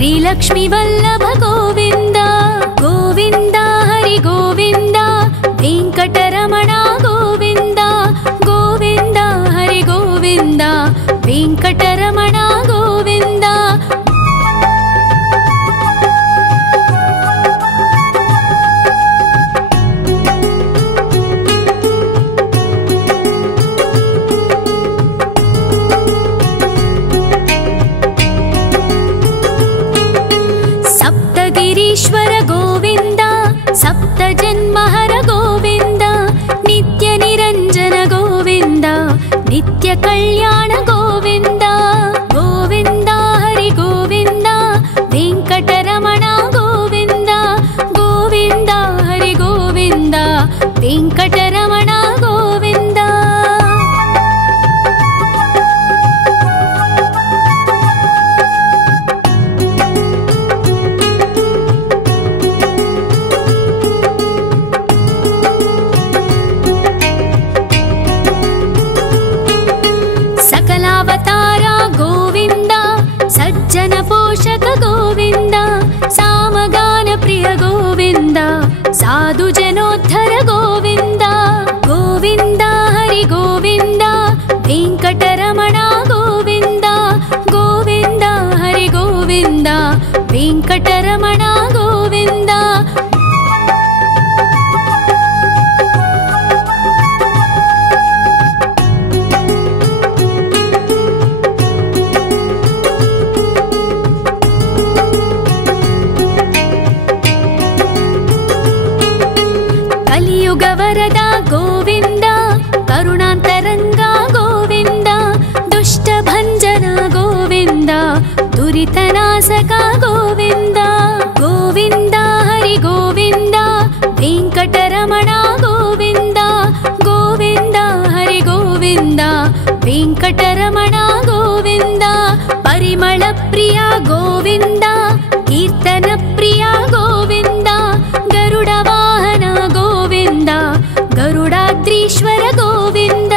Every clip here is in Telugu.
श्रीलक्ष्मी वल्लभ गोविंद गोविंद हरि गोविंद वेंकटरमण गोविंद गोविंद हरि गोविंद वेंकटरमण गोविंद सप्तगिरीश्वर गोविंद सप्तजन्महर गोविंद नित्य निरंजन गोविंद नित्य कल्याण गोविंद गोविंद हरि गोविंद वेंकटरमण गोविंद गोविंद हरि गोविंद वेंकटरमण गोविंद सकलावतारा गोविंद सज्जन पोषक गोविंद सामगान प्रिय गोविंद साधु जनोद्धर गोविंद गोविंद हरि गोविंद वेंकटरमण गोविंद गोविंद हरि गोविंद वेंकटरमण गोविंद कलियुग वरदा गोविंद करुणांतरंगा गोविंद दुष्ट भंजन गोविंद दुरितनाशका गोविंद गोविंद हरि गोविंद वेंकटरमण गोविंद गोविंद हरि गोविंद वेंकटरमण गोविंद परिमल प्रिया गोविंद कीर्तन प्रिया गोविंद गरुड़ वाहन गोविंद गरुडाद्रीश्वर गोविंद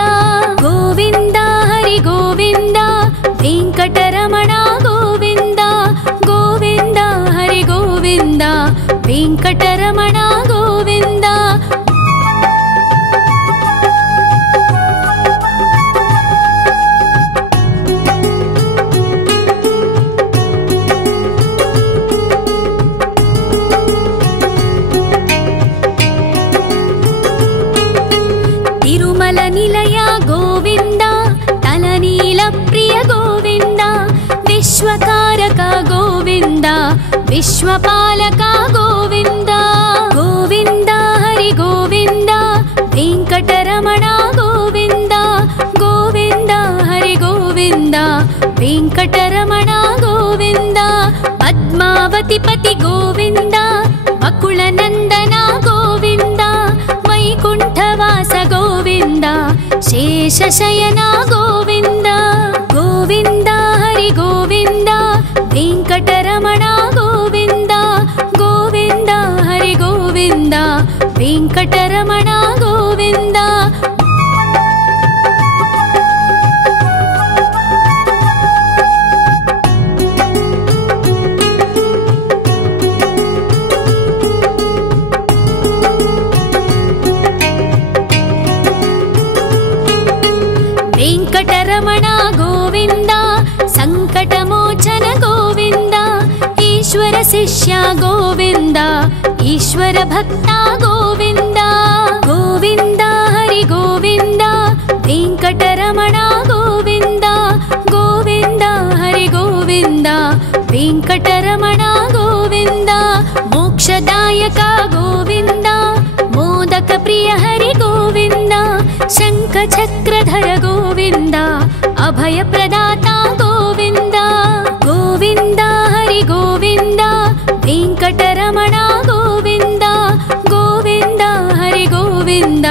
गोविंद हरि गोविंद वेंकटरमण गोविंद गोविंद हरि गोविंद वेंकटरमण गोविंद तिरुमल निलय गोविंद तलनील प्रिय गोविंद विश्वकारक गोविंद विश्वपालक गोविंद गोविंद हरि गोविंद वेंकटरमण गोविंद गोविंद हरि गोविंद वेंकटरमण गोविंद पद्मावती पति गोविंद बकुलनंदन गोविंद वैकुंठवास गोविंद शेषशयन गोविंद गोविंद हरि गोविंद वेंकटरमण गोविंद गोविंद हरि गोविंद वेंकटरमण गोविंद वेंकटरमण गोविंद संकटमोचन गोविंद ईश्वर शिष्य गोविंद ईश्वर भक्ता गोविंद गोविंद हरि गोविंद वेंकटरमण गोविंद गोविंद हरि गोविंद वेंकटरमण गोविंद मोक्षदायक गोविंद मोदक प्रिय हरि गोविंद शंख चक्रधर गोविंद अभय प्रदाता गोविंद गोविंद हरि गोविंद वेंकटरमण गोविंद गोविंद हरि गोविंद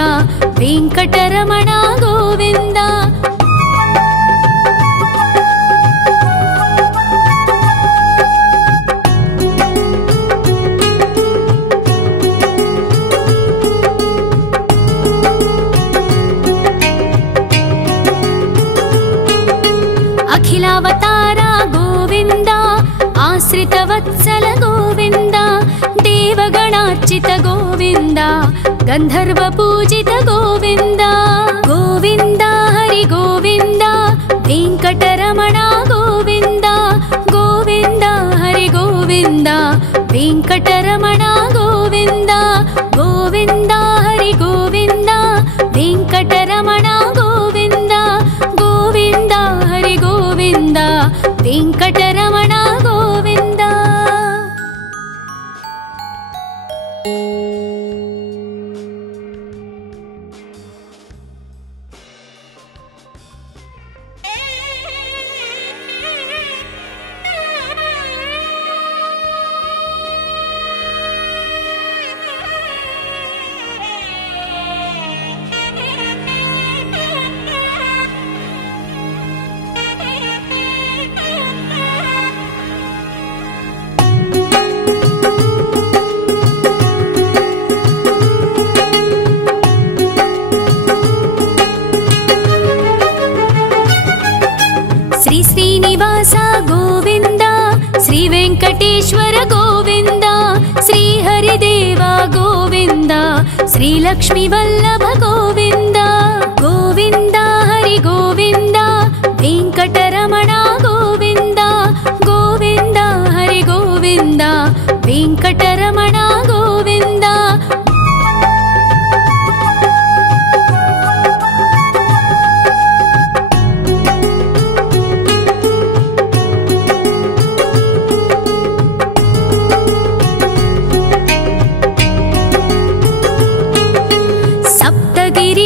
वेंकटरमण गोविंद अखिलावतारा गोविंद आश्रित आश्रितवत्सल गोविन्द देवगणार्चित गोविन्द गन्धर्वपूजित गोविन्द गोविन्द हरि गोविन्द वेङ्कटरमण गोविन्द गोविन्द हरि गोविन्द वेङ्कटरमण गोविन्द गोविन्द हरि गोविन्द वेङ्कटरमण गोविन्द गोविन्द हरि गोविन्द वेङ्कटरमण गोविन्द। श्रीनिवास गोविन्द श्री वेङ्कटेश्वर गोविन्द श्री हरिदेव गोविन्द श्री लक्ष्मी वल्लभ गोविन्द गोविन्द हरि गोविन्द वेङ्कटरमण गोविन्द गोविन्द हरि गोविन्द वेङ्कटरमण गोविन्द।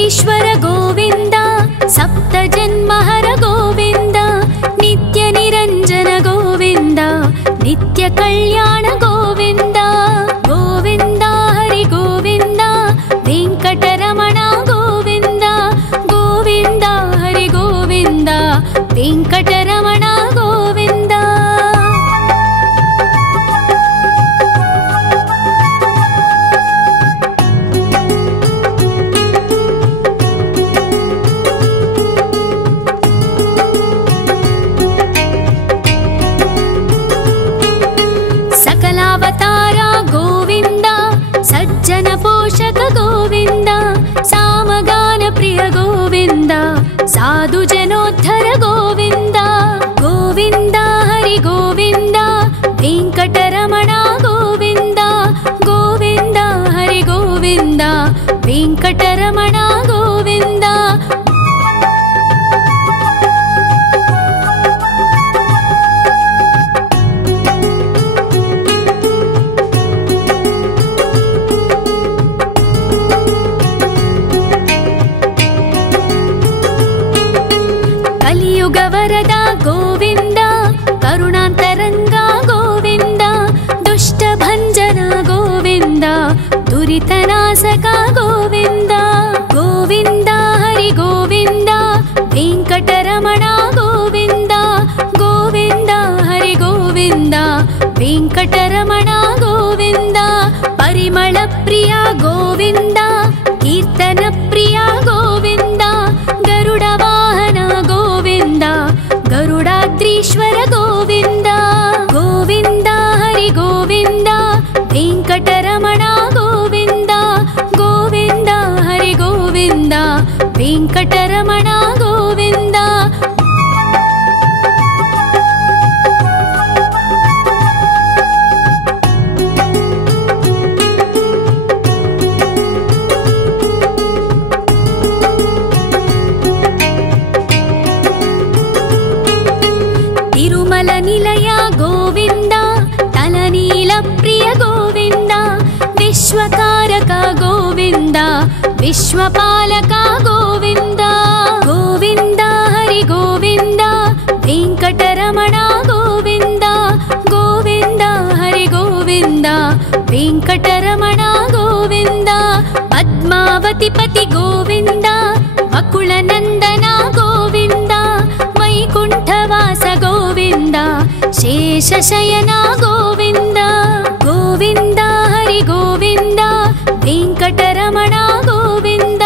ईश्वर गोविन्द सप्तजन्महर गोविन्द नित्य निरञ्जन गोविन्द नित्य कल्याण गोविन्द गोविन्द हरि गोविन्द वेङ्कटरमण गोविन्द गोविन्द हरि गोविन्द वेङ्कटरमण गोविन्द। सकलावतारा गोविन्द सज्जन पोषक गोविन्द सामगान प्रिय गोविन्द साधु जनोद्धर गोविन्द गोविन्द हरि गोविन्द वेङ्कटरमण गोविन्द गोविन्द हरि गोविन्द वेङ्कटरमण गोविन्द। कलियुगवरद गोविन्द करुणान्तरङ्गा गोविन्द दुष्टभञ्जन गोविन्द दुरितनाशक गोविन्द गोविन्द हरि गोविन्द वेङ्कटरमण गोविन्द गोविन्द हरि गोविन्द वेङ्कटरमण गोविन्द। परिमल प्रिय गोविन्द कीर्तन प्रिय गोविन्द गरुड वाहन गोविन्द गरुडाद्रीश्वर गोविन्द गोविन्द हरि गोविन्द वेङ्कटरमण गोविन्द गोविन्द हरि गोविन्द वेङ्कटरमण गोविन्द। तिरुमल निलय गोविन्द तलनील प्रिय गोविन्द विश्वकारक गोविन्द विश्वपालक गोविन्द गोविन्द हरि गोविन्द वेङ्कटरमण गोविन्द गोविन्द हरि गोविन्द वेङ्कटरमण गोविन्द। पद्मावती पति गोविन्द वकुलनन्दन गोविन्द वैकुण्ठवास गोविन्द शेषशयन गोविन्द गोविन्द हरि गोविन्द वेङ्कटरमण गोविन्द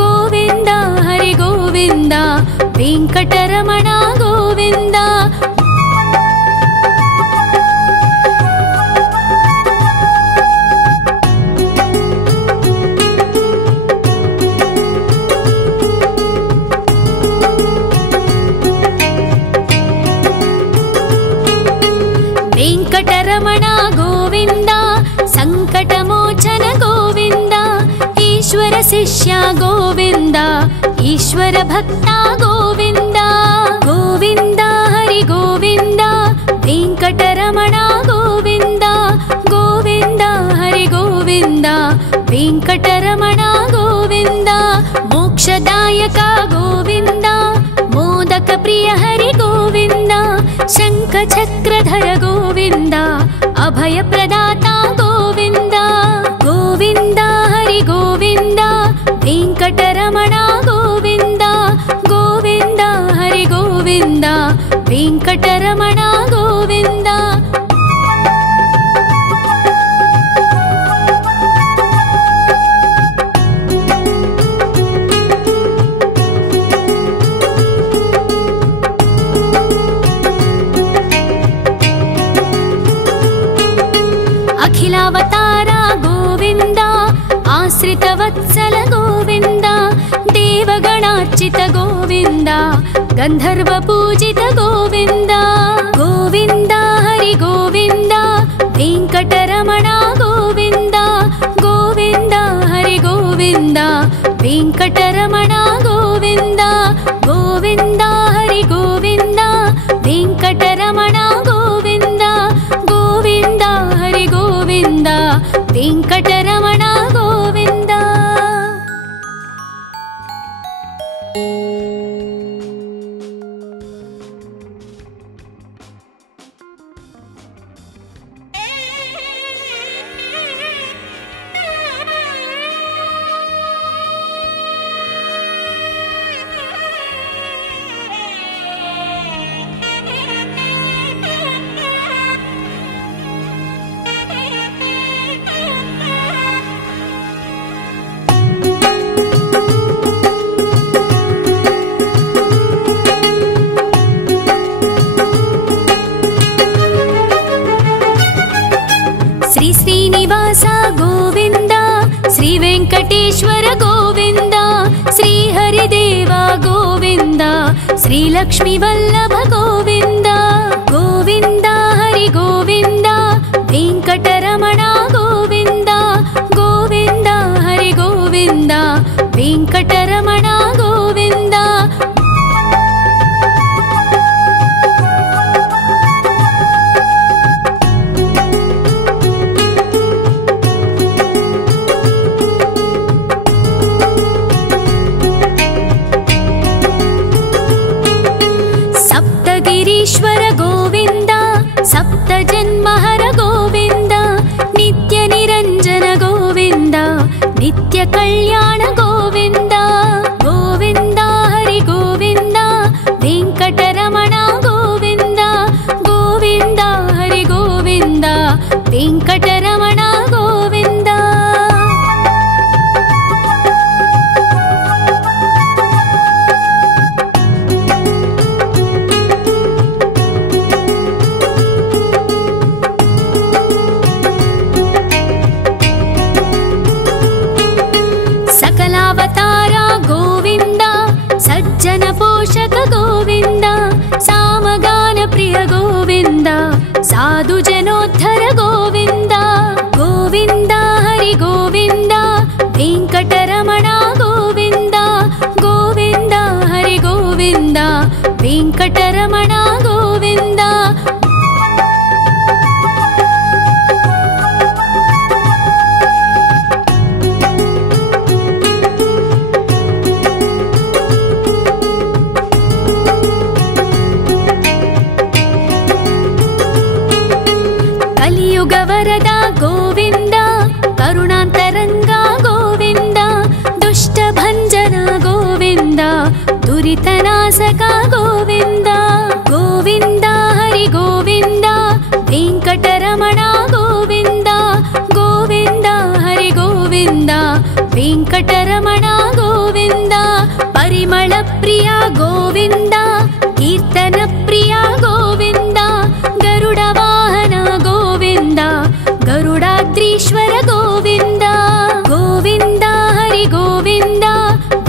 गोविन्द हरि गोविन्द वेङ्कटरमण गोविन्द। वेङ्कटरमण गोविन्द सङ्कटमोचन गोविन्द ईश्वर शिष्य गोविन्द ईश्वर भक्ता गोविन्द गोविन्द हरि गोविन्द वेङ्कटरमण गोविन्द गोविन्द हरि गोविन्द वेङ्कटरमण गोविन्द मोक्षदायक गोविन्द मोदक प्रिय हरि गोविन्द शङ्खचक्रधर गोविन्द अभय प्रदाता गोविन्द गोविन्द हरि गोविन्द वेङ्कटरमण गोविन्द गोविन्द हरि गोविन्द वेङ्कटरमण गोविन्द अखिलावतार गोविन्द आश्रितवत्सल गोविन्द देवगणार्चित गोविन्द गन्धर्व पूजित गोविन्द गोविन्द हरि गोविन्द वेङ्कटरमण गोविन्द गोविन्द हरि गोविन्द वेङ्कटरमण गोविन्द गोविन्द हरि गोविन्द वेङ्कटरमण गोविन्द गोविन्द हरि गोविन्द वेङ्कटरमण गोविन्द श्रीनिवास गोविन्द श्री वेङ्कटेश्वर गोविन्द श्री हरिदेव गोविन्द श्री लक्ष्मी वल्लभ गोविन्द गोविन्द हरि गोविन्द वेङ्कटरमण गोविन्द गोविन्द हरि गोविन्द वेङ्कटरमण गोविन्द ईश्वर गोविन्द सप्त जन्महर गोविन्द नित्य निरञ्जन गोविन्द नित्य कल्याण गोविन्द गोविन्द हरि गोविन्द वेङ्कटरमण गोविन्द गोविन्द हरि गोविन्द वेङ्कटरमण गोविन्द सकलावतार गोविन्द सज्जन पोषक गोविन्द सामगान प्रिय गोविन्द साधु जनोद्धर गोविन्द गोविन्द हरि गोविन्द वेङ्कटरमण गोविन्द गोविन्द हरि गोविन्द वेङ्कटरमण गोविन्द कलियुगवरद गोविन्द करुणान्तरङ्ग गोविन्द दुष्टभञ्जन गोविन्द दुरितनाशक गोविन्द गोविन्द हरि गोविन्द वेङ्कटरमण गोविन्द गोविन्द हरि गोविन्द वेङ्कटरमण गोविन्द परिमल प्रिय गोविन्द कीर्तन प्रिय गोविन्द गरुड वाहन गोविन्द गरुडाद्रीश्वर गोविन्द गोविन्द हरि गोविन्द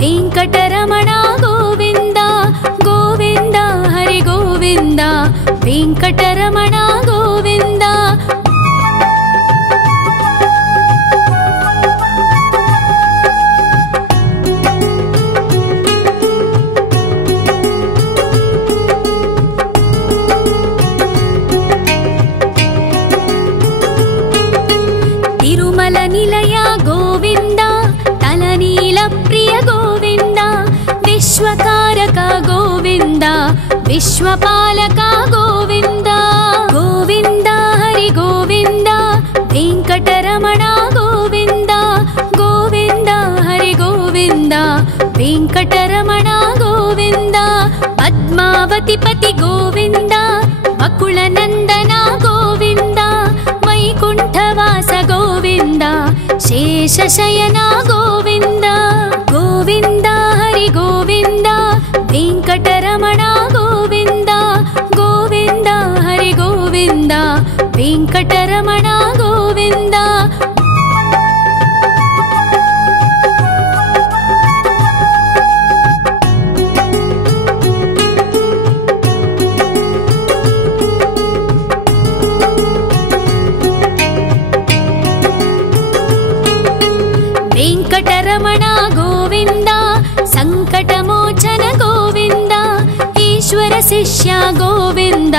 वेङ्कटरमण गोविन्द गोविन्द हरि गोविन्द वेङ्कटरमण गोविन्द తిరుమల నిలయ గోవింద తలనీల ప్రియ గోవింద విశ్వకారక గోవింద విశ్వపాలక గోవింద గోవింద హరి గోవింద వెంకటరమణ గోవింద గోవింద హరి గోవింద వెంకటరమణ గోవింద పద్మావతి పతి గోవింద వకుళ నందన గోవింద వైకుంఠవాస గోవింద శేషశయన గోవింద గోవింద హరి గోవింద వెంకటరమణ గోవింద గోవింద హరి గోవింద వెంకటరమణ గోవింద వెంకటరమణ గోవింద సంకటమోచన గోవింద ఈశ్వర శిష్య గోవింద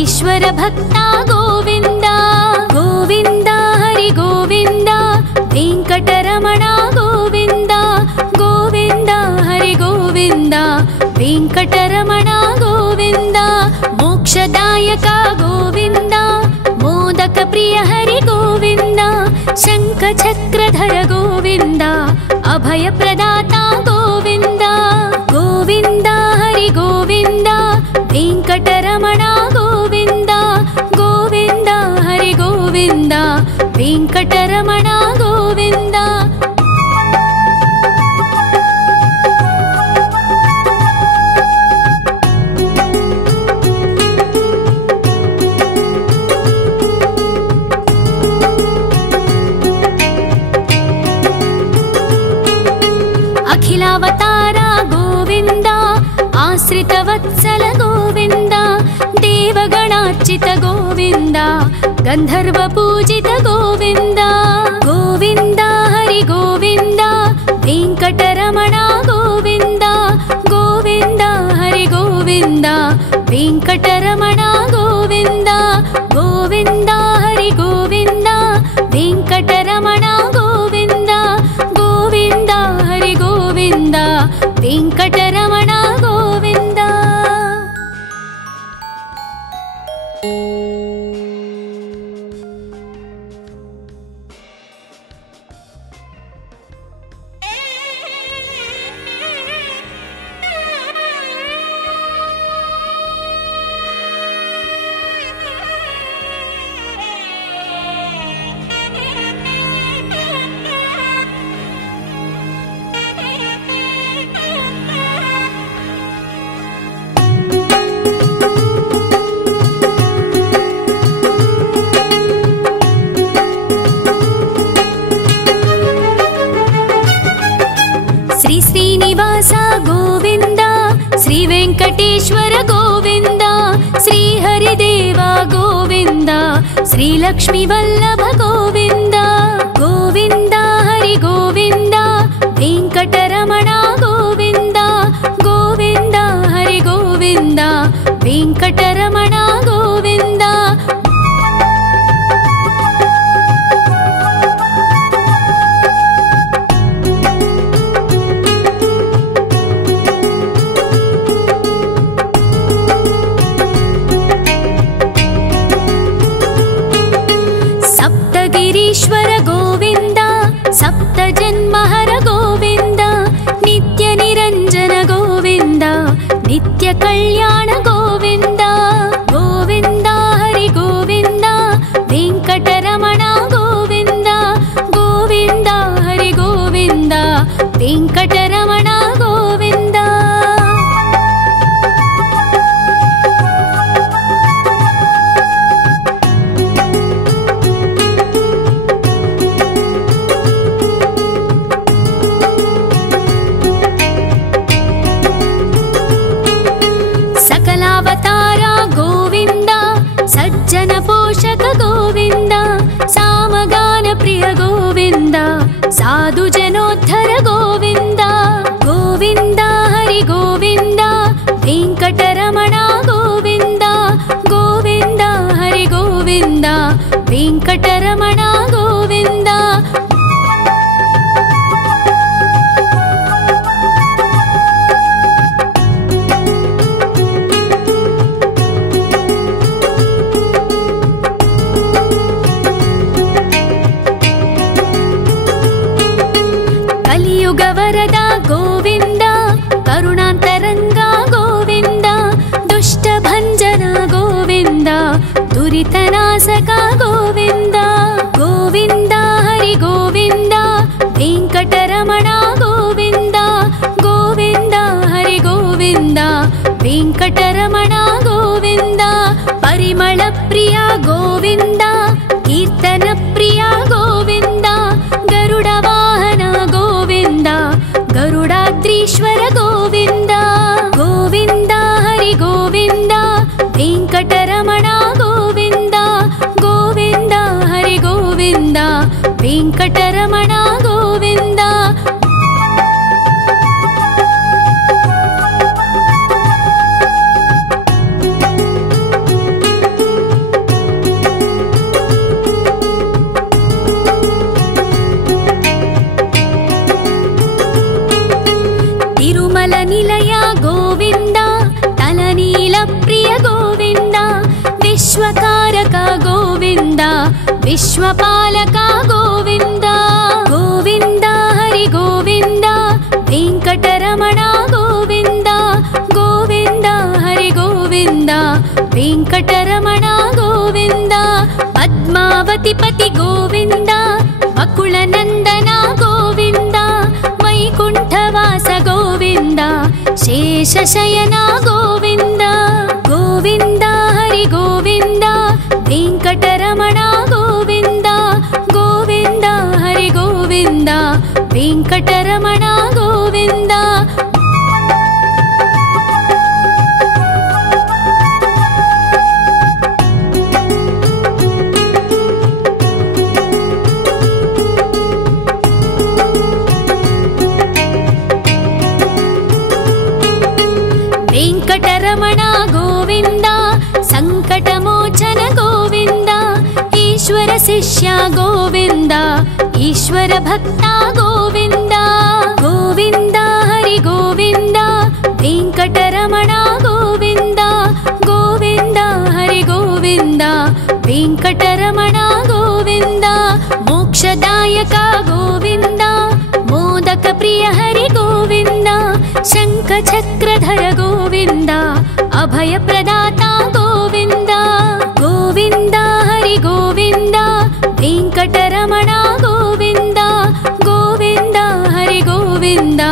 ఈశ్వర భక్త గోవింద గోవింద హరి గోవింద వెంకటరమణ గోవింద గోవింద హరి గోవింద వెంకటరమణ గోవింద మోక్షదాయక గోవింద మోదక ప్రియ హరి గోవింద శంఖ చక్రధర గోవింద అభయ ప్రదాత గోవింద గోవింద హరి గోవింద వెంకటరమణ గోవింద గోవింద హరి గోవింద వెంకటరమణ గోవింద అఖిలావతార గోవింద ఆశ్రితవత్సల గోవింద దేవగణార్చిత గోవింద గంధర్వ పూజిత గోవింద గోవింద హరి గోవింద వెంకటరమణ గోవింద గోవింద హరి గోవింద వెంకటరమణ గోవింద గోవింద హరి గోవింద వెంకటరమణ గోవింద గోవింద హరి గోవింద వెంకటరమణ గోవింద శ్రీ శ్రీనివాస గోవింద శ్రీ వెంకటేశ్వర గోవింద శ్రీ హరిదేవ గోవింద శ్రీ లక్ష్మీ వల్లభ గోవింద గోవింద హరి గోవింద వెంకటరమణ గోవింద గోవింద హరి గోవింద వెంకటరమణ గోవింద సప్తగిరీశ్వర గోవింద సప్త జన్మహర గోవింద నిత్య నిరంజన గోవింద నిత్య కళ్యాణ గోవింద గోవింద హరి గోవింద వెంకటరమణ గోవింద గోవింద హరి గోవింద వెంకటరమణ గోవింద సకలావతార గోవింద సజ్జన పోషక గోవింద సామగాన ప్రియ గోవింద సాధు జనోద్ధర గోవింద గోవింద హరి గోవింద వెంకటరమణ గోవింద గోవింద హరి గోవింద వెంకటరమణ గోవింద గోవింద కలియుగ వరద గోవింద కరుణాంతరంగా గోవింద దుష్ట భంజన గోవింద దురితనాశక గోవింద గోవింద హరి గోవింద వెంకటరమణ గోవింద గోవింద హరి గోవింద వెంకటరమణ గోవింద పరిమళ ప్రియ గోవింద కీర్తన ప్రియ గోవింద గరుడ వాహన గోవింద గరుడాద్రీశ్వర గోవింద గోవింద హరి గోవింద వెంకటరమణ గోవింద గోవింద హరి గోవింద వెంకటరమణ గోవింద తిరుమల నిలయ గోవింద తలనీల ప్రియ గోవింద విశ్వకారక గోవింద విశ్వపాలక గోవింద గోవింద హరి గోవింద వెంకటరమణ గోవింద గోవింద హరి గోవింద వెంకటరమణ గోవింద పద్మావతి పతి గోవింద వకుళ నందన గోవింద వైకుంఠవాస గోవింద శేషశయన గోవింద గోవింద హరి గోవింద వెంకటరమణ గోవింద గోవింద హరి గోవింద వెంకటరమణ గోవింద వెంకటరమణ గోవింద సంకటమోచన గోవింద ఈశ్వర శిష్య గోవింద ఈశ్వర భక్త గోవింద గోవింద హరి గోవింద వెంకటరమణ గోవింద గోవింద హరి గోవింద వెంకటరమణ గోవింద మోక్షదాయక గోవింద మోదక ప్రియ హరి గోవింద శంఖ చక్రధర గోవింద అభయ ప్రదాత గోవింద గోవింద హరి గోవింద వెంకటరమణ గోవింద గోవింద హరి గోవింద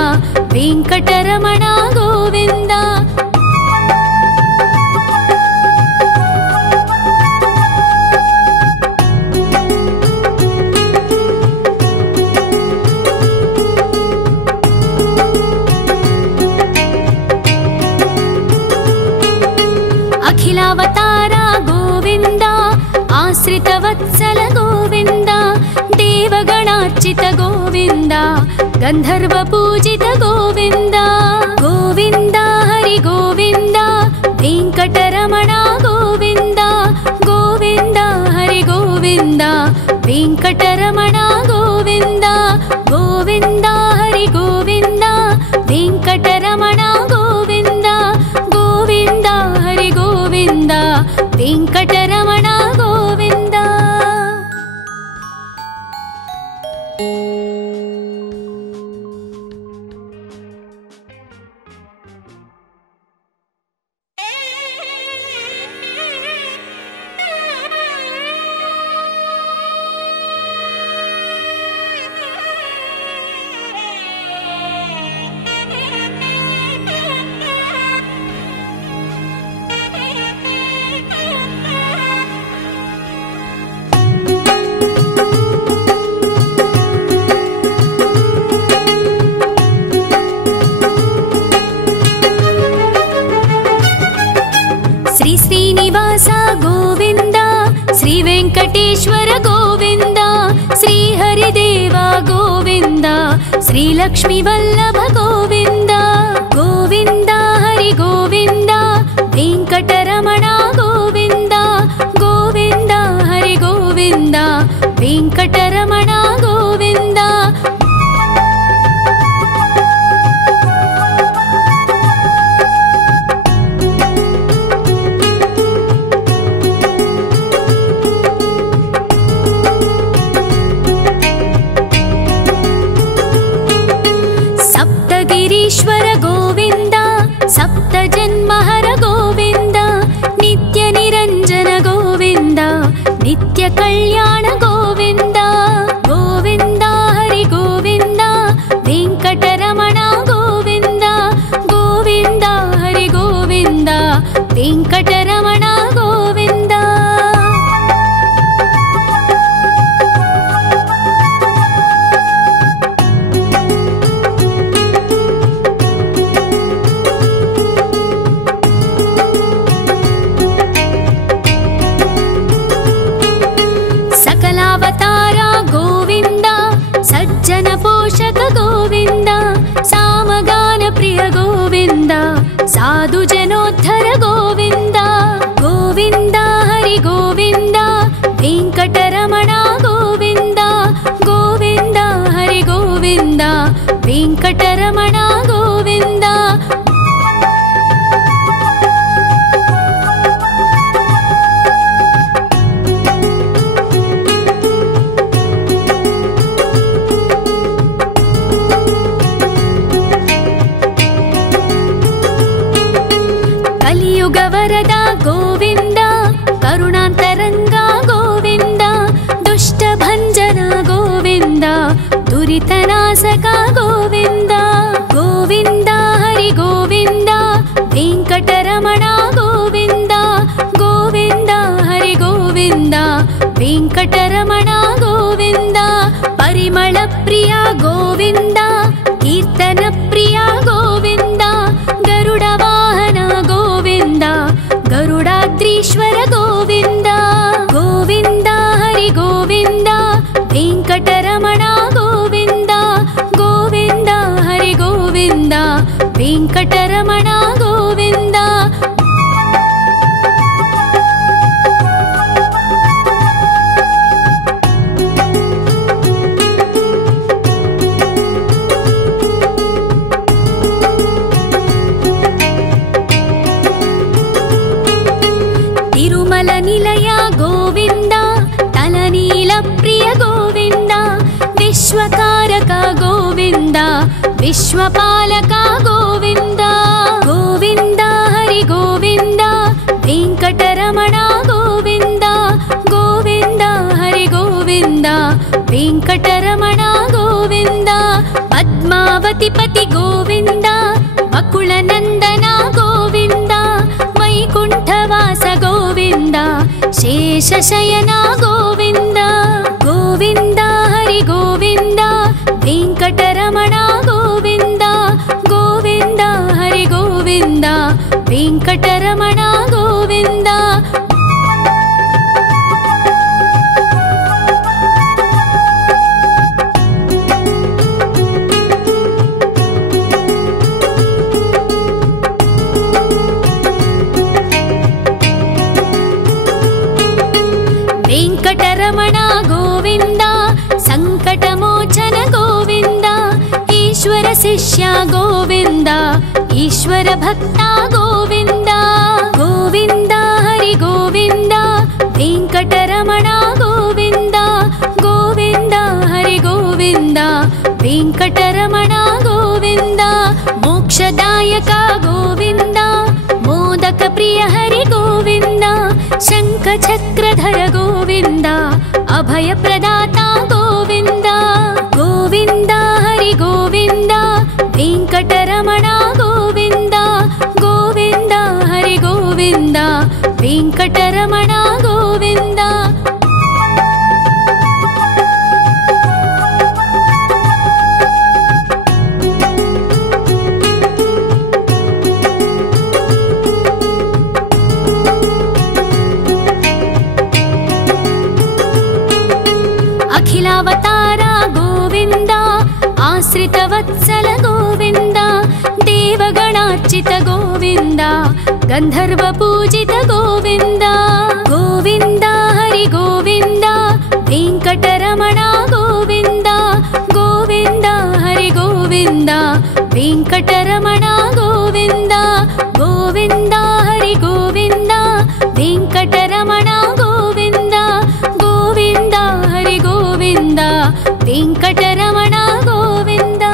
వెంకటరమణ గోవింద అఖిలావతార గోవింద ఆశ్రిత వత్సల గోవింద దేవగణార్చిత గోవింద గంధర్వ పూజిత గోవింద గోవింద హరి గోవింద వెంకటరమణ గోవింద గోవింద హరి గోవింద వెంకటరమణ గోవింద గోవింద హరి గోవింద వెంకటరమణ గోవింద గోవింద హరి గోవింద వెంకటరమణ గోవింద శ్రీ శ్రీనివాస గోవింద శ్రీ వెంకటేశ్వర గోవింద శ్రీ హరిదేవ గోవింద శ్రీ లక్ష్మీ వల్లభ గోవింద గోవింద హరి గోవింద వెంకటరమణ గోవింద గోవింద హరి గోవింద వెంకటరమణ कल्याण गोविन्द गोविन्द हरि गोविन्द वेङ्कटरमण गोविन्द गोविन्द हरि गोविन्द वेङ्कटरमण गोविन्द सकलावतार गोविन्द सज्जन पोषक गोविन्द सामगान प्रिय गोविन्द साधु जनोद्धर गोविन्द गोविन्द हरि गोविन्द वेङ्कटरमण गोविन्द गोविन्द हरि गोविन्द वेङ्कटरमण गोविन्द कलियुग वरद गोविन्द करुणान्तरङ्ग गोविन्द दुष्टभञ्जन गोविन्द दुरितनाशक गोविन्द गोविन्द हरि गोविन्द वेङ्कटरमण गोविन्द गोविन्द हरि गोविन्द वेङ्कटरमण गोविन्द परिमल प्रिय गोविन्द कीर्तन प्रिय गोविन्द गरुड वाहन गोविन्द गरुडाद्रीश्वर गोविन्द गोविन्द हरि गोविन्द वेङ्कटरमण गोविन्द गोविन्द हरि गोविन्द वेङ्कटरमण गोविन्द तिरुमल निलय गोविन्द तलनील प्रिय गोविन्द विश्वकारक गोविन्द विश्वपालक गोविन्द गोविन्द हरि गोविन्द वेङ्कटरमण गोविन्द गोविन्द हरि गोविन्द वेङ्कटरमण गोविन्द पद्मावती पति गोविन्द वकुलनन्दन गोविन्द वैकुण्ठवास गोविन्द शेषशयन गोविन्द गोविन्द हरि गोविन्द वेङ्कटरमण गोविन्द गोविन्द हरि गोविन्द वेङ्कटरमण गोविन्द वेङ्कटरमण गोविन्द सङ्कटमोचन गोविन्द ईश्वर शिष्य गोविन्द ईश्वर भक्त गोविन्द गोविन्द हरि गोविन्द वेङ्कटरमण गोविन्द गोविन्द हरि गोविन्द वेङ्कटरमण गोविन्द मोक्षदायक गोविन्द मोदक प्रिय हरि गोविन्द शङ्खचक्रधर गोविन्द अभयप्रदाता गोविन्द गोविन्द हरि गोविन्द वेङ्कटरमण गोविन्द गोविन्द हरि गोविन्द वेङ्कटरमण गोविन्द अखिलावतार गोविन्द आश्रितवत्सल गोविन्द देवगणार्चित गोविन्द गन्धर्वपूजित गोविन्द गोविन्द हरि गोविन्द वेङ्कटरमण गोविन्द गोविन्द हरि गोविन्द वेङ्कटरमण गोविन्द गोविन्द हरि गोविन्द वेङ्कटरमण गोविन्द गोविन्द हरि गोविन्द वेङ्कटरमण गोविन्द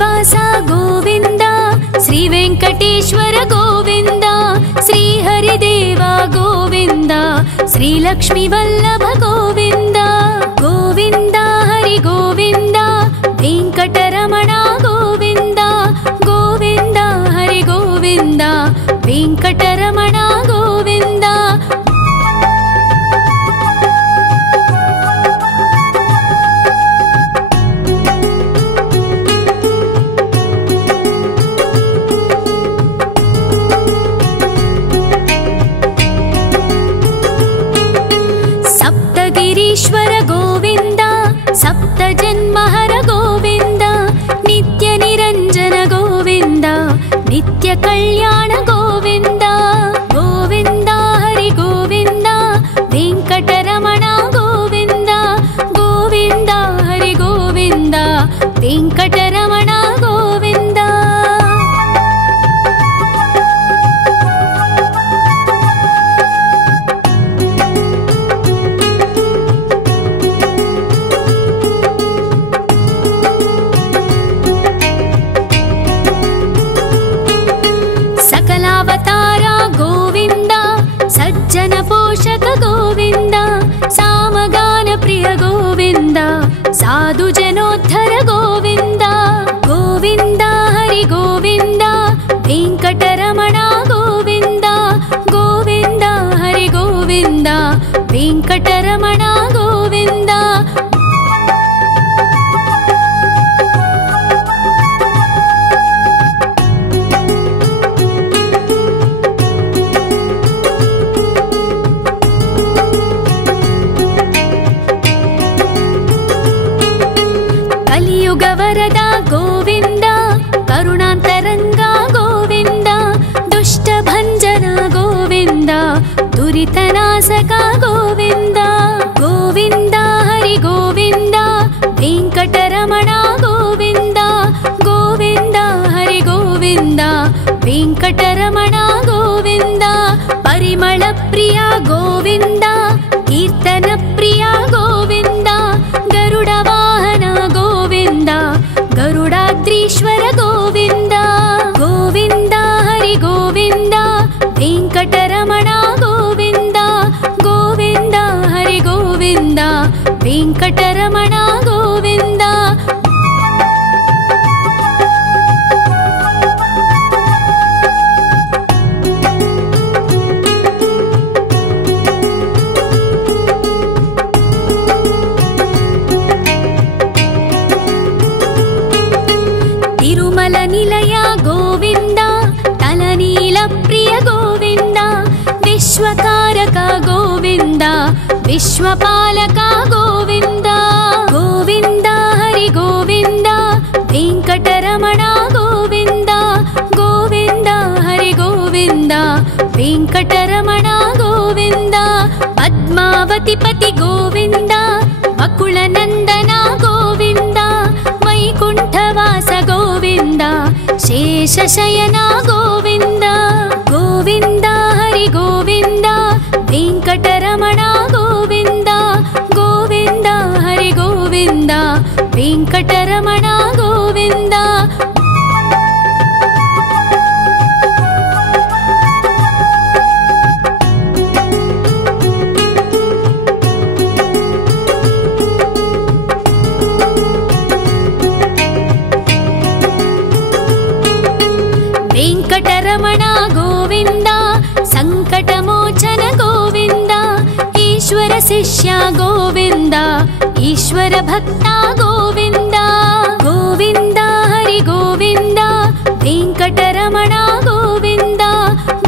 శ్రీనివాస గోవింద, శ్రీ వెంకటేశ్వర గోవింద, శ్రీహరిదేవ గోవింద, శ్రీలక్ష్మీ వల్లభ గోవింద. గోవింద హరి గోవింద, వెంకటరమణ గోవింద, గోవింద హరి గోవింద, వెంకటరమణ గోవింద. సప్తగిరీశ్వర గోవింద, సప్త జన్మహర గోవింద, నిత్య నిరంజన గోవింద, నిత్య కళ్యాణ గోవింద. గోవింద హరి గోవింద, వెంకటరమణ గోవింద, గోవింద హరి గోవింద, వెంకటరమణ గోవింద. సకలావతార గోవింద, సజ్జన పోషక గోవింద, సామగాన ప్రియ గోవింద, సాధు జనోద్ధర గోవింద. గోవింద హరి గోవింద, వెంకటరమణ గోవింద, గోవింద హరి గోవింద, వెంకటరమణ గోవింద. కలియుగ వరద గోవింద, కరుణాంతరంగా గోవింద, దుష్ట భంజన గోవింద, దురితనాశక గోవింద. గోవింద హరి గోవింద, వెంకటరమణ గోవింద, గోవింద హరి గోవింద, వెంకటరమణ గోవింద. పరిమళ ప్రియ గోవింద, కీర్తన ప్రియ గోవింద, గరుడ వాహన గోవింద, గరుడాద్రీశ్వర గోవింద. గోవింద హరి గోవింద, వెంకటరమణ గోవింద, గోవింద హరి గోవింద, వెంకటరమణ గోవింద. తిరుమల నిలయ గోవింద, తలనీల ప్రియ గోవింద, విశ్వకారక గోవింద, విశ్వపాలక గోవింద. గోవింద హరి గోవింద, వెంకటరమణ గోవింద, గోవింద హరి గోవింద, వెంకటరమణ గోవింద. పద్మావతి పతి గోవింద, వకుళ నందన గోవింద, వైకుంఠవాస గోవింద, శేషశయన గోవింద. గోవింద హరి గోవింద, వెంకటరమణ గోవింద, గోవింద హరి గోవింద, వెంకటరమణ గోవింద. వెంకటరమణ గోవింద, సంకటమోచన గోవింద, ఈశ్వర శిష్య గోవింద, ఈశ్వర భక్త గోవింద. గోవింద హరి గోవింద, వెంకటరమణ గోవింద,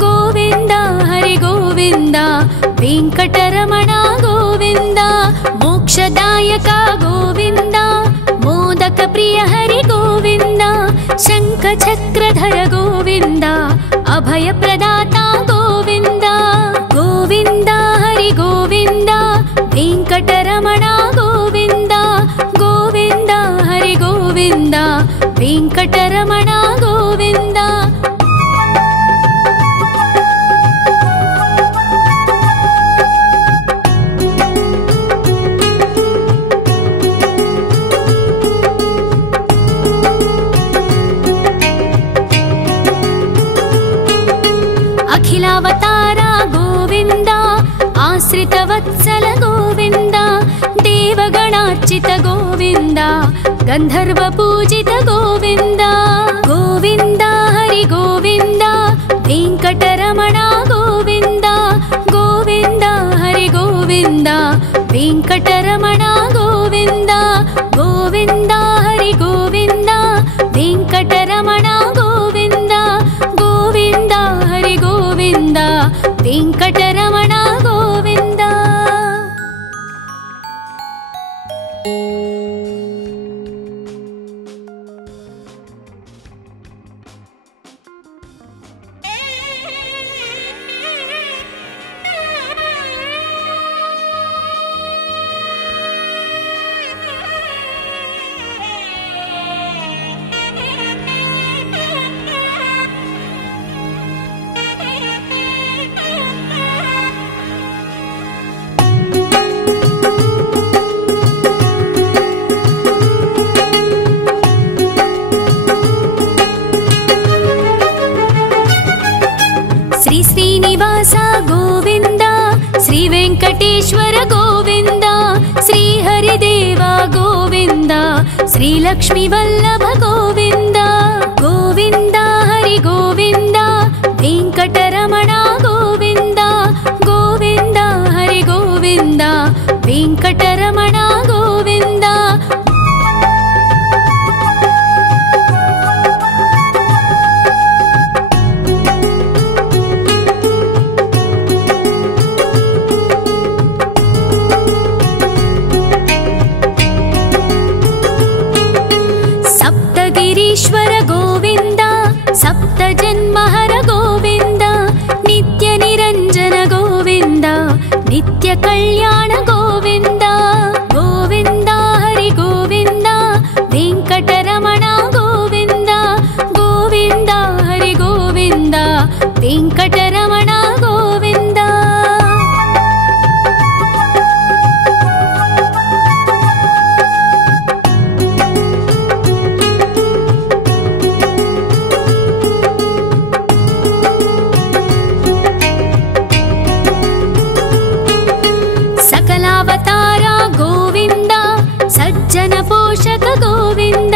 గోవింద హరి గోవింద, వెంకటరమణ గోవింద. మోక్షదాయక గోవింద, మోదక ప్రియ హరి గోవింద, శంఖ చక్రధర గోవింద, అభయ ప్రదాత గోవింద. గోవింద హరి గోవింద, వెంకటరమణ గోవింద, గోవింద హరి గోవింద, వెంకటరమణ గోవింద. गोविन्द गन्धर्व पूजित गोविन्द गोविन्द हरि गोविन्द वेङ्कटरमण गोविन्द गोविन्द हरि गोविन्द वेङ्कटरमण गोविन्द गोविन्द हरि गोविन्द वेङ्कटरमण गोविन्द गोविन्द हरि गोविन्द वेङ्कटरमण गोविन्द। श्रीनिवास गोविन्द श्री वेङ्कटेश्वर गोविन्द श्री हरिदेव गोविन्द श्री लक्ष्मी वल्लभ गोविन्द गोविन्द हरि गोविन्द वेङ्कटरमण गोविन्द गोविन्द हरि गोविन्द वेङ्कटरमण गोविन्द। ईश्वर गोविन्द सप्तजन्महर गोविन्द नित्य निरञ्जन गोविन्द नित्य कल्याण गोविन्द गोविन्द हरि गोविन्द वेङ्कटरमण गोविन्द गोविन्द हरि गोविन्द वेङ्कटरमण गोविन्द। सकलावतारा गोविन्द सज्जन पोषक गोविन्द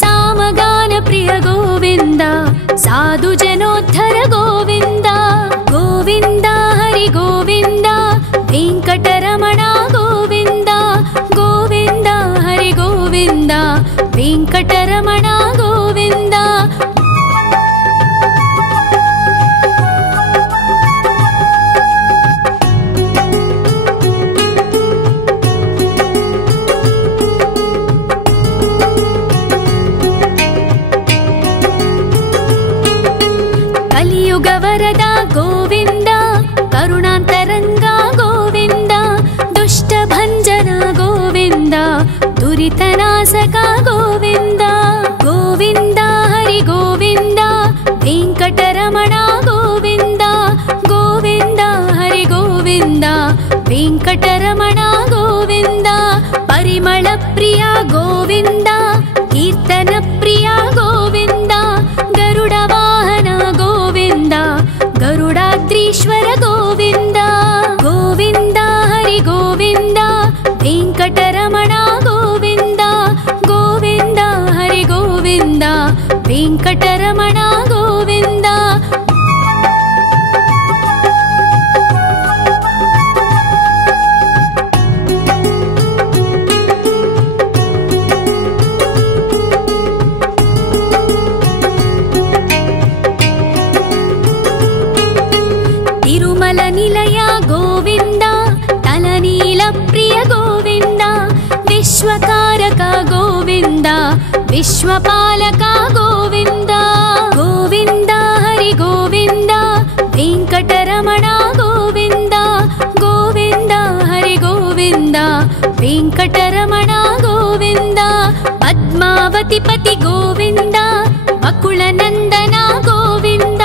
सामगान प्रिय गोविन्द साधु जनोद्धर गोविन्द गोविन्द हरि गोविन्द वेङ्कटरमण गोविन्द गोविन्द हरि गोविन्द वेङ्कटरमण गोविन्द। वरद गोविन्द करुणान्तरङ्गा गोविन्द दुष्टभञ्जन गोविन्द दुरितनाशक गोविन्द गोविन्द हरि गोविन्द वेङ्कटरमण गोविन्द गोविन्द हरि गोविन्द वेङ्कटरमण गोविन्द। परिमल प्रिय गोविन्द कीर्तन प्रिय गोविन्द गरुड वाहन गोविन्द गरुडाद्रीश्वर गोविन्द गोविन्द हरि गोविन्द वेङ्कटरमण गोविन्द गोविन्द हरि गोविन्द वेङ्कटरमण गोविन्द। तिरुमल निलय गोविन्द तलनील प्रिय गोविन्द विश्वकारक गोविन्द विश्वपालक गोविन्द गोविन्द हरि गोविन्द वेङ्कटरमण गोविन्द गोविन्द हरि गोविन्द वेङ्कटरमण गोविन्द। पद्मावती पति गोविन्द बकुलनन्दन गोविन्द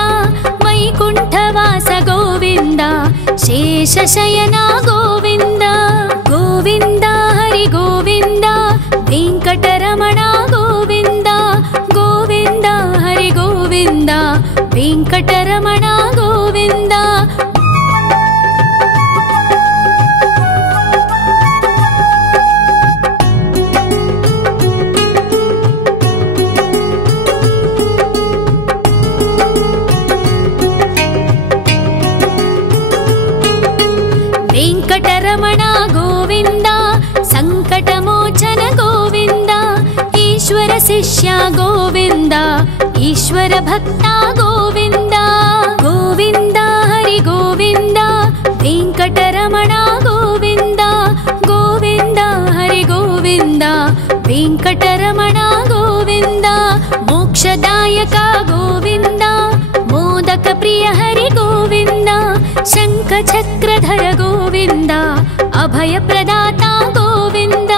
वैकुण्ठवास गोविन्द शेषशयन गोविन्द गोविन्द हरि गोविन्द वेङ्कटरमण गोविन्द गोविन्द हरि गोविन्द वेङ्कटरमण गोविन्द। ఈశ్వర శిష్య గోవింద ఈశ్వర భక్త గోవింద గోవింద హరి గోవింద వెంకటరమణ గోవింద గోవింద హరి గోవింద వెంకటరమణ గోవింద మోక్షదాయక గోవింద మోదక ప్రియ హరి గోవింద శంఖ చక్రధర గోవింద అభయ ప్రదాత గోవింద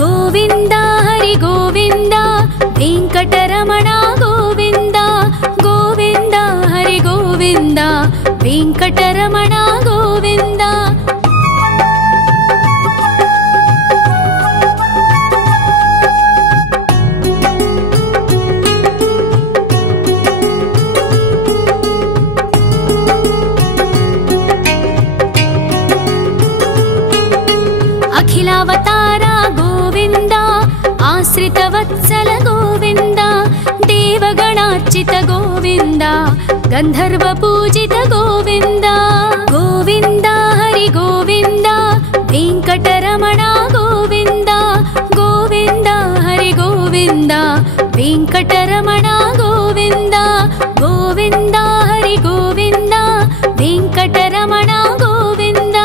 గోవింద హరి గోవింద వెంకటరమణ గోవింద గోవింద హరి గోవింద వెంకటరమణ గోవింద అఖిలావతార గోవింద ఆశ్రిత వత్సల గోవింద దేవగణార్చిత గోవింద గంధర్వ పూజిత గోవింద గోవింద హరి గోవింద వెంకటరమణ గోవింద గోవింద హరి గోవింద వెంకటరమణ గోవింద గోవింద హరి గోవింద వెంకటరమణ గోవింద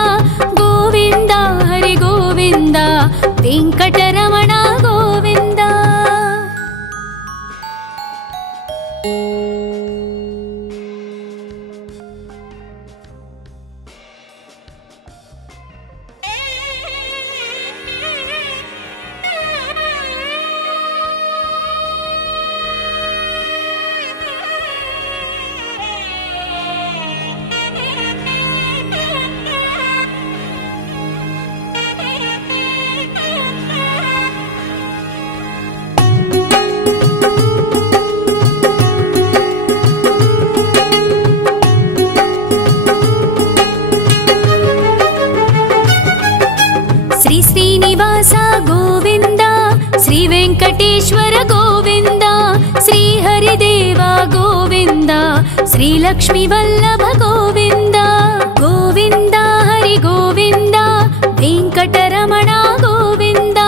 గోవింద హరి గోవింద వెంకటరమణ గోవింద శ్రీ శ్రీనివాస గోవింద శ్రీ వెంకటేశ్వర గోవింద శ్రీ హరిదేవ గోవింద శ్రీ లక్ష్మీ వల్లభ గోవింద గోవింద హరి గోవింద వెంకటరమణ గోవింద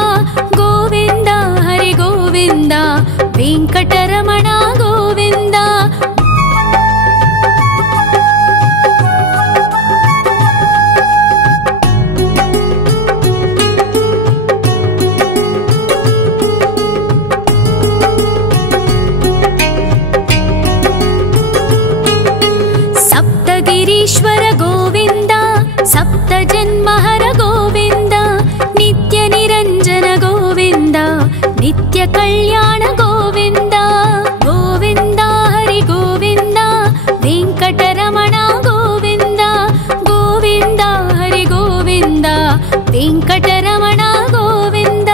గోవింద హరి గోవింద వెంకటరమణ గోవింద సప్తగిరీశ్వర గోవింద సప్త జన్మహర గోవింద నిత్య నిరంజన గోవింద నిత్య కళ్యాణ గోవింద గోవింద హరి గోవింద వెంకటరమణ గోవింద గోవింద హరి గోవింద వెంకటరమణ గోవింద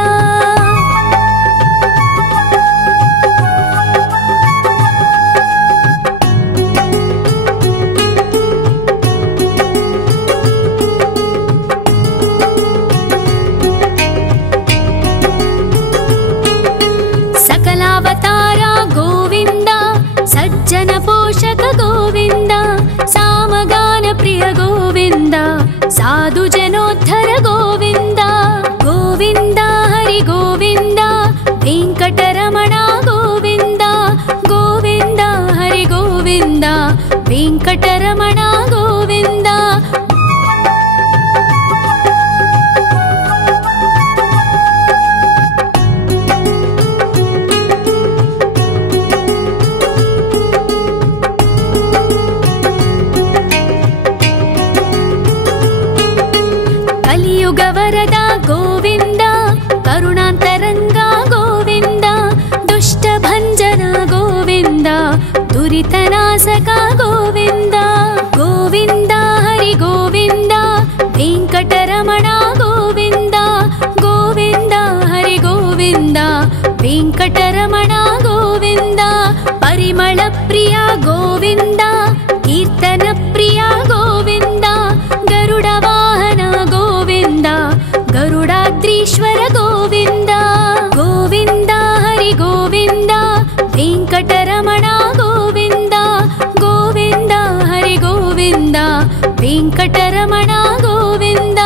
సకలావతార గోవింద సజ్జన పోషక గోవింద సామగాన ప్రియ గోవింద సాధు జనోద్ధర గోవింద గోవింద హరి గోవింద వెంకటరమణ గోవింద గోవింద హరి గోవింద వెంకటరమణ గోవింద కలియుగ వరద గోవింద కరుణాంతరంగ గోవింద దుష్ట భంజన గోవింద దురితనాశక గోవింద గోవింద హరి గోవింద వెంకటరమణ గోవింద గోవింద హరి గోవింద వెంకటరమణ గోవింద పరిమళ ప్రియ గోవింద కీర్తన ప్రియ గోవింద గరుడ వాహన గోవింద గరుడాద్రీశ్వర గోవింద గోవింద హరి గోవింద వెంకటరమణ గోవింద గోవింద హరి గోవింద వెంకటరమణ గోవింద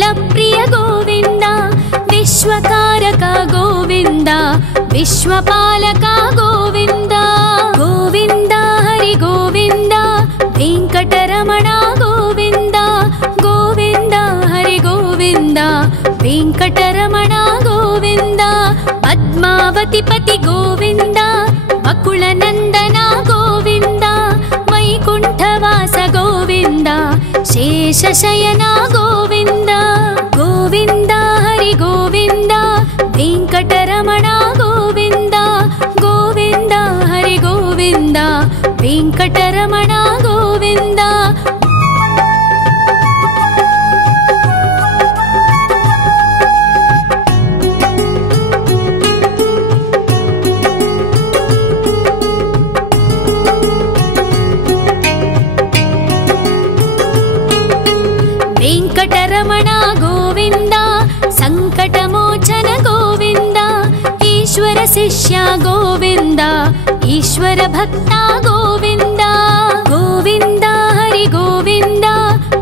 अखिलप्रिय गोविन्द विश्वकारक गोविन्द विश्वपालक गोविन्द गोविन्द हरि गोविन्द वेङ्कटरमण गोविन्द गोविन्द हरि गोविन्द वेङ्कटरमण गोविन्द पद्मावतिपति गोविन्द वकुलनन्दन गोविन्द वैकुण्ठवास गोविन्द शेषशयन गोविन्द गोविन्द हरि गोविन्द वेङ्कटरमण गोविन्द गोविन्द हरि गोविन्द वेङ्कटरमण गोविन्द वेङ्कटरमण गोविन्द सङ्कटमोचन गोविन्द ईश्वर शिष्य गोविन्द ईश्वर भक्त गोविन्द गोविन्द हरि गोविन्द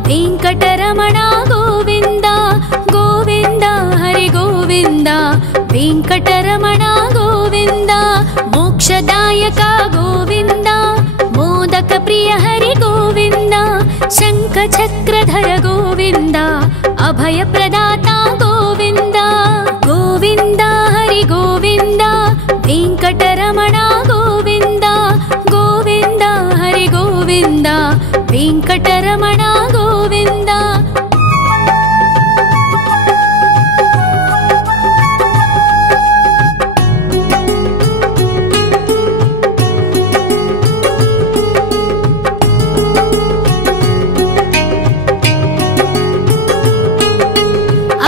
वेङ्कटरमण गोविन्द गोविन्द हरि गोविन्द वेङ्कटरमण गोविन्द मोक्षदायक गोविन्द मोदक प्रिय हरि गोविन्द शङ्खचक्रधर गोविन्द अभयप्रदाता गोविन्द गोविन्द हरि गोविन्द वेङ्कटरमण गोविन्द गोविन्द हरि गोविन्द वेङ्कटरमण गोविन्द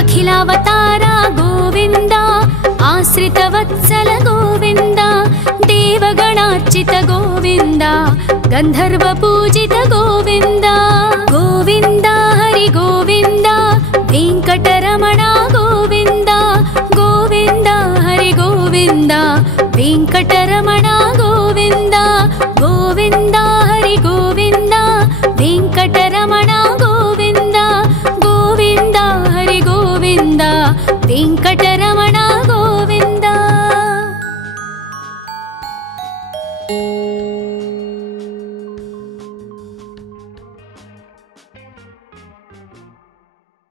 अखिलावतार गोविन्द आश्रितवत्सल गोविन्द देवगणार्चित गोविन्द गन्धर्वपूजित गोविन्द गोविन्द हरि गोविन्द वेङ्कटरमण गोविन्द गोविन्द हरि गोविन्द वेङ्कटरमण गोविन्द गोविन्द